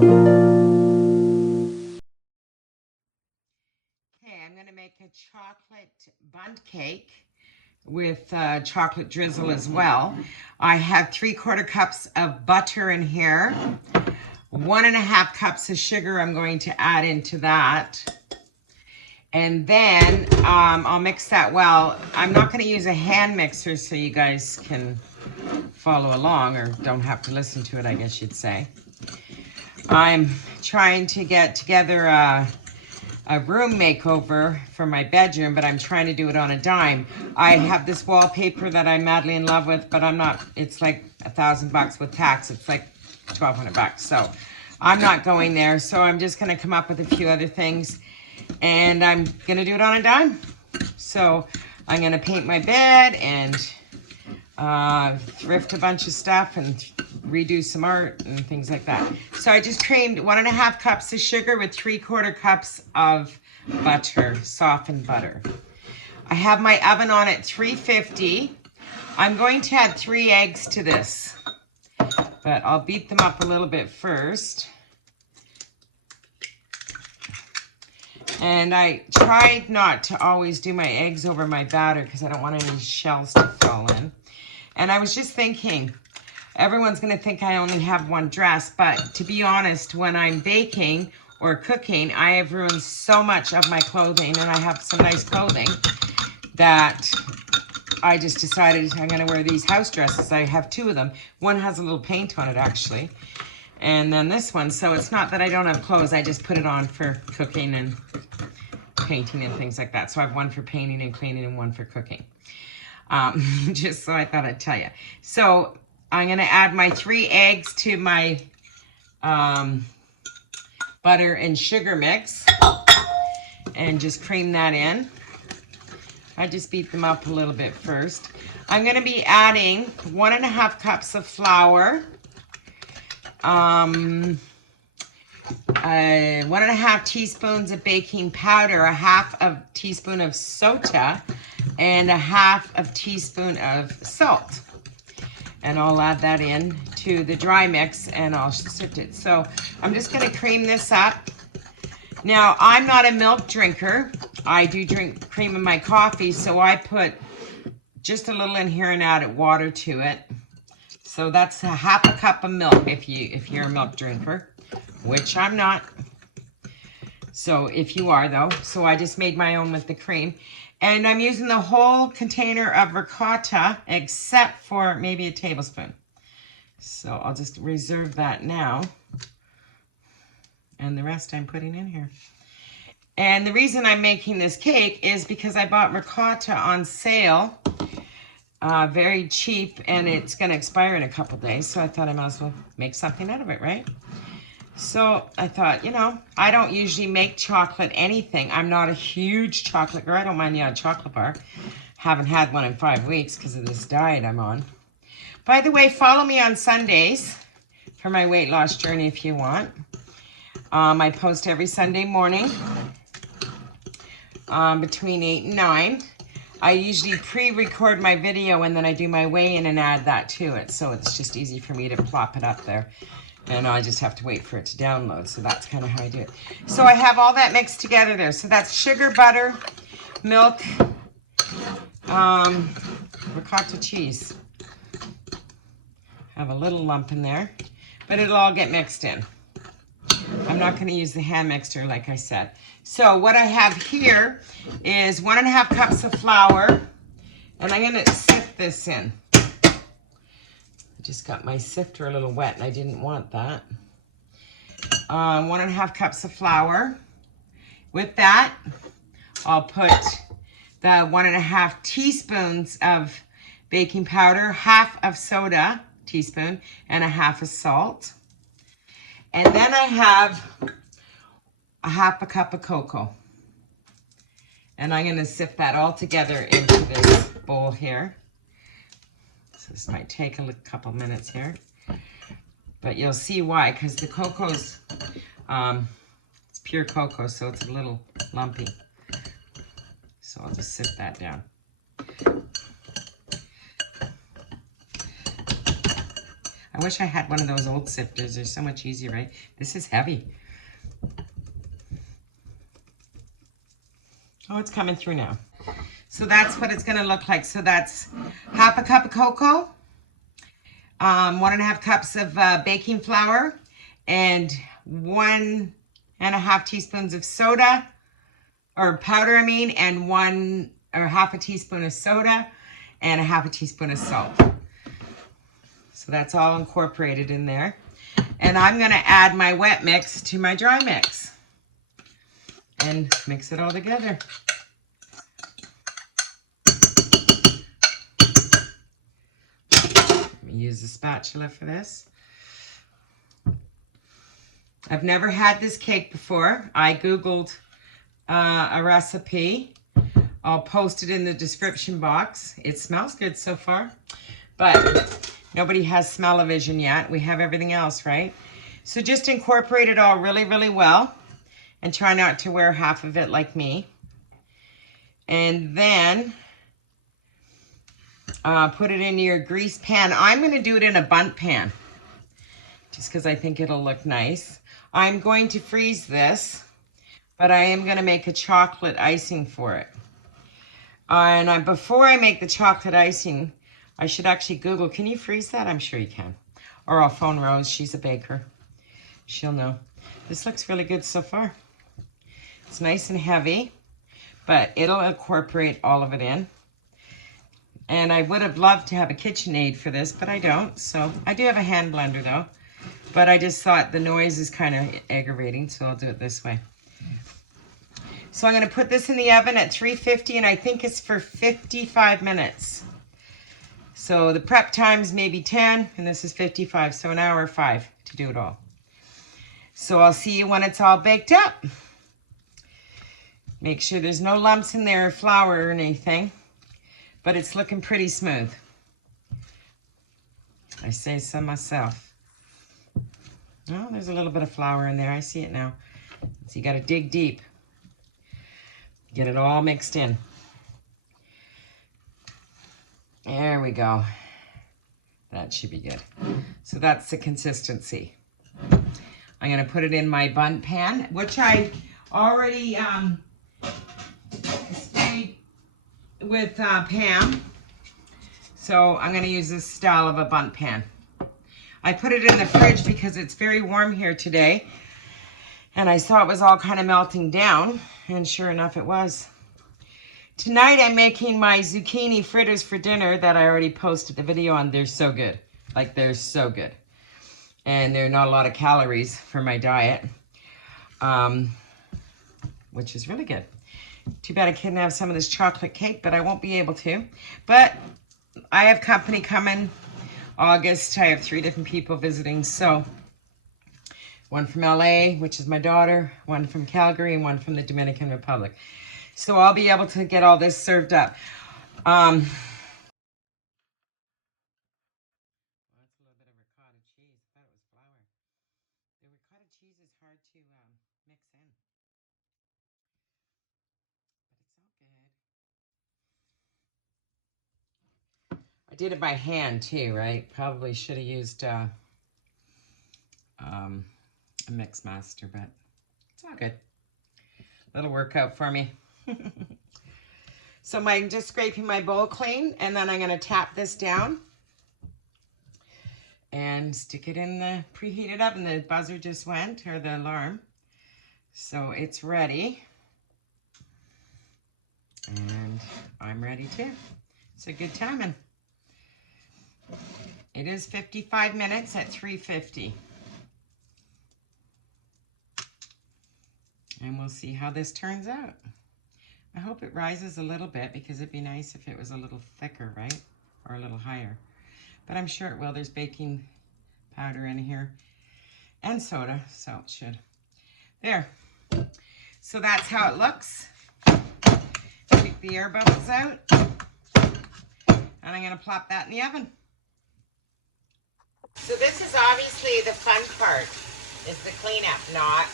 I'm going to make a chocolate bundt cake with chocolate drizzle as well. I have 3/4 cups of butter in here. 1.5 cups of sugar I'm going to add into that. And then I'll mix that well. I'm not going to use a hand mixer so you guys can follow along or don't have to listen to it, I guess you'd say. I'm trying to get together a room makeover for my bedroom, but I'm trying to do it on a dime. I have this wallpaper that I'm madly in love with, but I'm not, it's like $1,000 with tax. It's like $1,200. So I'm not going there. So I'm just going to come up with a few other things and I'm going to do it on a dime. So I'm going to paint my bed and thrift a bunch of stuff and redo some art and things like that. So I just creamed 1.5 cups of sugar with 3/4 cups of butter, softened butter. I have my oven on at 350. I'm going to add 3 eggs to this, but I'll beat them up a little bit first. And I tried not to always do my eggs over my batter because I don't want any shells to fall in. And I was just thinking, everyone's going to think I only have one dress, but to be honest, when I'm baking or cooking, I have ruined so much of my clothing, and I have some nice clothing that I just decided I'm going to wear these house dresses. I have 2 of them. One has a little paint on it, actually, and then this one. So it's not that I don't have clothes. I just put it on for cooking and painting and things like that. So I have one for painting and cleaning and one for cooking. Just so I thought I'd tell you. So I'm going to add my 3 eggs to my butter and sugar mix and just cream that in. I just beat them up a little bit first. I'm going to be adding 1.5 cups of flour, 1.5 teaspoons of baking powder, 1/2 teaspoon of soda, and 1/2 teaspoon of salt. And I'll add that in to the dry mix and I'll sift it. So I'm just going to cream this up. Now, I'm not a milk drinker. I do drink cream in my coffee, so I put just a little in here and add water to it. So that's 1/2 cup of milk if you're a milk drinker, which I'm not. So if you are though, so I just made my own with the cream. And I'm using the whole container of ricotta except for maybe a tablespoon. So I'll just reserve that now. And the rest I'm putting in here. And the reason I'm making this cake is because I bought ricotta on sale, very cheap, and it's going to expire in a couple days. So I thought I might as well make something out of it, right? So I thought, you know, I don't usually make chocolate anything. I'm not a huge chocolate girl. I don't mind the odd chocolate bar. Haven't had one in 5 weeks because of this diet I'm on. By the way, follow me on Sundays for my weight loss journey if you want. I post every Sunday morning between 8 and 9. I usually pre-record my video and then I do my weigh-in and add that to it. So it's just easy for me to plop it up there. And I just have to wait for it to download. So that's kind of how I do it. So I have all that mixed together there. So that's sugar, butter, milk, ricotta cheese. Have a little lump in there, but it'll all get mixed in. I'm not going to use the hand mixer like I said. So what I have here is 1.5 cups of flour, and I'm going to sift this in. I just got my sifter a little wet and I didn't want that. 1.5 cups of flour. With that, I'll put the 1.5 teaspoons of baking powder, 1/2 of soda teaspoon, and 1/2 of salt. And then I have 1/2 cup of cocoa. And I'm going to sift that all together into this bowl here. So this might take a couple minutes here. But you'll see why, because the cocoa's, it's pure cocoa, so it's a little lumpy. So I'll just sift that down. I wish I had one of those old sifters. They're so much easier, right? This is heavy. Oh, it's coming through now. So that's what it's going to look like. So that's half a cup of cocoa, 1.5 cups of baking flour, and 1.5 teaspoons of soda, or powder, I mean, and half a teaspoon of soda, and 1/2 teaspoon of salt. So that's all incorporated in there. And I'm going to add my wet mix to my dry mix and mix it all together. Use a spatula for this. I've never had this cake before. I Googled a recipe. I'll post it in the description box. It smells good so far, but nobody has smell-o-vision yet. We have everything else, right? So just incorporate it all really, really well, and try not to wear half of it like me. And then put it in your grease pan. I'm going to do it in a Bundt pan, just because I think it'll look nice. I'm going to freeze this, but I am going to make a chocolate icing for it. And before I make the chocolate icing, I should actually Google, can you freeze that? I'm sure you can. Or I'll phone Rose, she's a baker. She'll know. This looks really good so far. It's nice and heavy, but it'll incorporate all of it in. And I would have loved to have a KitchenAid for this, but I don't. So I do have a hand blender though. But I just thought the noise is kind of aggravating, so I'll do it this way. So I'm going to put this in the oven at 350, and I think it's for 55 minutes. So the prep time's maybe 10, and this is 55, so an hour or 5 to do it all. So I'll see you when it's all baked up. Make sure there's no lumps in there, flour or anything, but it's looking pretty smooth. I say so myself. Oh, there's a little bit of flour in there. I see it now. So you got to dig deep. Get it all mixed in. There we go. That should be good. So that's the consistency. I'm going to put it in my Bundt pan, which I already stayed with Pam. So I'm going to use this style of a Bundt pan. I put it in the fridge because it's very warm here today. And I saw it was all kind of melting down. And sure enough, it was. Tonight, I'm making my zucchini fritters for dinner that I already posted the video on. They're so good. Like, they're so good. And they're not a lot of calories for my diet, which is really good. Too bad I couldn't have some of this chocolate cake, but I won't be able to. But I have company coming August. I have 3 different people visiting, so one from LA, which is my daughter, one from Calgary, and one from the Dominican Republic. So I'll be able to get all this served up. That's a little bit of ricotta cheese. I thought it was flour. The ricotta cheese is hard to mix in. But it's all good. I did it by hand too, right? Probably should have used a mix master, but it's all good. Little workout for me. So I'm just scraping my bowl clean, and then I'm going to tap this down and stick it in the preheated oven. The buzzer just went, or the alarm. So it's ready. And I'm ready too. It's a good timing. It is 55 minutes at 350. And we'll see how this turns out. I hope it rises a little bit, because it'd be nice if it was a little thicker, right? Or a little higher. But I'm sure it will. There's baking powder in here and soda, so it should. There. So that's how it looks. Take the air bubbles out. And I'm going to plop that in the oven. So this is obviously the fun part, is the cleanup, not.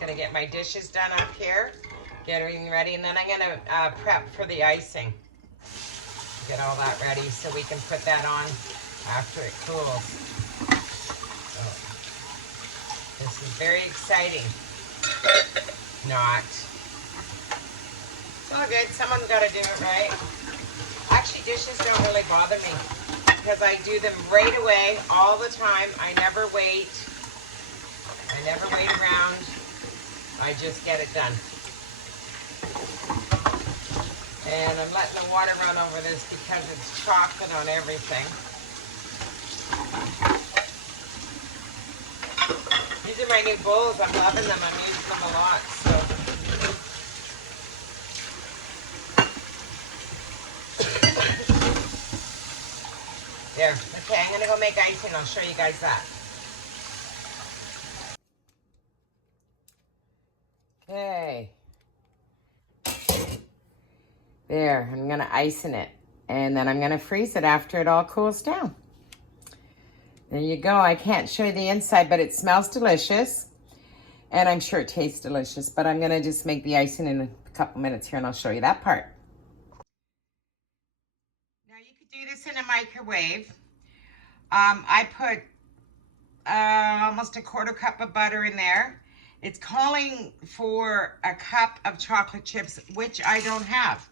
Gonna get my dishes done up here, get everything ready, and then I'm gonna prep for the icing. get all that ready so we can put that on after it cools. So, this is very exciting. Not. It's all good. Someone's got to do it, right? Actually, dishes don't really bother me because I do them right away all the time. I never wait. I never wait around. I just get it done. And I'm letting the water run over this because it's chocolate on everything. These are my new bowls. I'm loving them. I'm using them a lot. So. There. Okay, I'm going to go make icing. I'll show you guys that. Okay. There. I'm going to icing it. And then I'm going to freeze it after it all cools down. There you go. I can't show you the inside, but it smells delicious. And I'm sure it tastes delicious. But I'm going to just make the icing in a couple minutes here, and I'll show you that part. Now, you could do this in a microwave. I put almost a quarter cup of butter in there. It's calling for a cup of chocolate chips, which I don't have.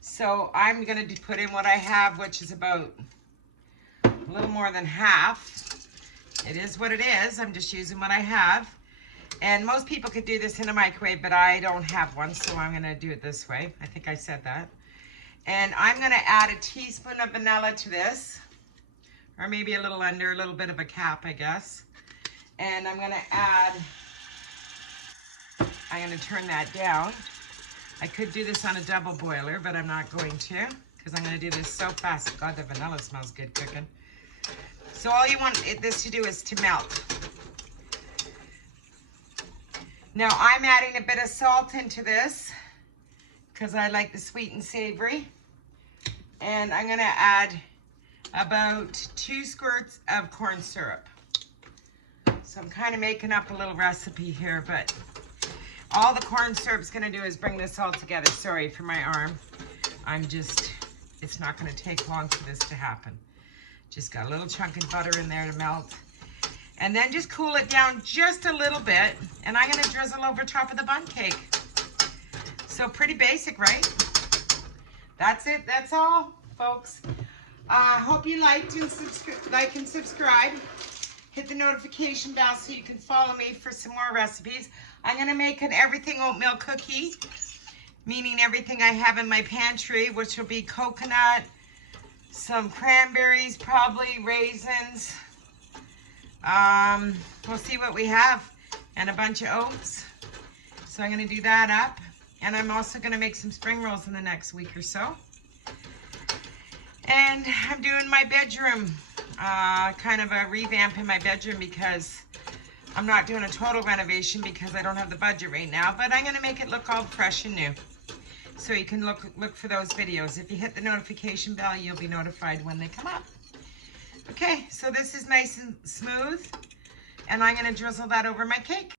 So I'm going to put in what I have, which is about a little more than half. It is what it is. I'm just using what I have. And most people could do this in a microwave, but I don't have one, so I'm going to do it this way. I think I said that. And I'm going to add a teaspoon of vanilla to this. Or maybe a little under, a little bit of a cap, I guess. And I'm gonna turn that down. I could do this on a double boiler, but I'm not going to, because I'm gonna do this so fast. God, the vanilla smells good cooking. So all you want this to do is to melt. Now I'm adding a bit of salt into this, because I like the sweet and savory. And I'm gonna add about 2 squirts of corn syrup. So I'm kind of making up a little recipe here, but all the corn syrup's gonna do is bring this all together. Sorry for my arm. It's not gonna take long for this to happen. Just got a little chunk of butter in there to melt. And then just cool it down just a little bit, and I'm gonna drizzle over top of the Bundt cake. So pretty basic, right? That's it, that's all, folks. Hope you liked and subscribe. Hit the notification bell so you can follow me for some more recipes. I'm going to make an everything oatmeal cookie, meaning everything I have in my pantry, which will be coconut, some cranberries, probably raisins. We'll see what we have, and a bunch of oats. So I'm going to do that up. And I'm also going to make some spring rolls in the next week or so. And I'm doing my bedroom, kind of a revamp in my bedroom, because I'm not doing a total renovation because I don't have the budget right now, but I'm gonna make it look all fresh and new. So you can look for those videos. If you hit the notification bell, you'll be notified when they come up. Okay, so this is nice and smooth, and I'm gonna drizzle that over my cake.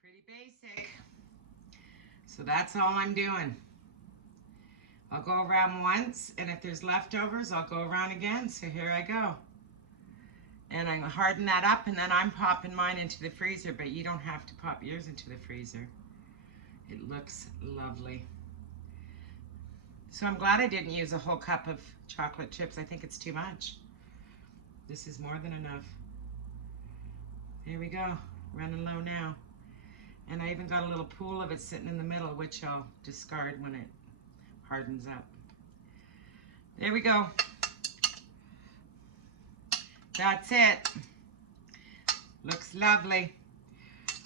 Pretty basic. So that's all I'm doing. I'll go around once, and if there's leftovers, I'll go around again. So here I go. And I'm harden that up, and then I'm popping mine into the freezer, but you don't have to pop yours into the freezer. It looks lovely. So I'm glad I didn't use a whole cup of chocolate chips. I think it's too much. This is more than enough. Here we go, running low now. And I even got a little pool of it sitting in the middle, which I'll discard when it hardens up. There we go. That's it. Looks lovely.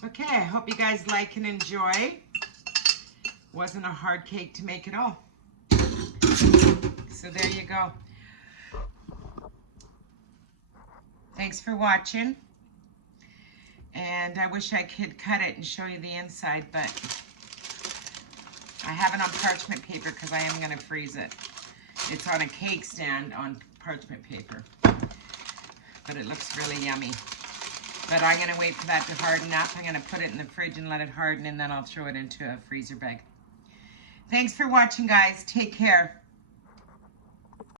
Okay, I hope you guys like and enjoy. Wasn't a hard cake to make at all. So there you go. Thanks for watching. And I wish I could cut it and show you the inside, but I have it on parchment paper because I am going to freeze it. It's on a cake stand on parchment paper. But it looks really yummy. But I'm going to wait for that to harden up. I'm going to put it in the fridge and let it harden, and then I'll throw it into a freezer bag. Thanks for watching, guys. Take care.